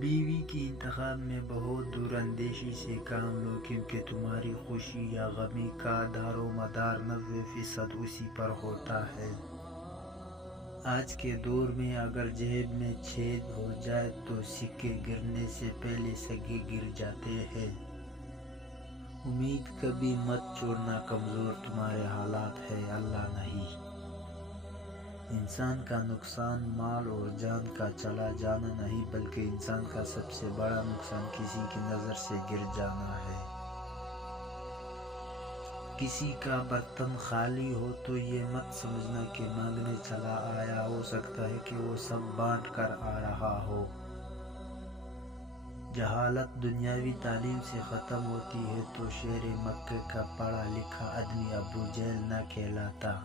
بیوی کی انتخاب میں بہت دور اندیشی سے کام لو، کیونکہ تمہاری خوشی یا غمی کا دار و مدار 90% اسی پر ہوتا ہے۔ آج کے دور میں اگر جیب میں چھید ہو جائے تو سکے گرنے سے پہلے سگے گر جاتے ہیں۔ امید کبھی مت چھوڑنا، کمزور تمہارے حالات ہے، اللہ نہیں۔ انسان کا نقصان مال اور جان کا چلا جانا نہیں، بلکہ انسان کا سب سے بڑا نقصان کسی کی نظر سے گر جانا ہے۔ کسی کا برتن خالی ہو تو یہ مت سمجھنا کہ مانگنے چلا آیا، ہو سکتا ہے کہ وہ سب بانٹ کر آ رہا ہو۔ جہالت دنیاوی تعلیم سے ختم ہوتی ہے تو شیر مکہ کا پڑھا لکھا آدمی ابو جہل نہ کہلاتا۔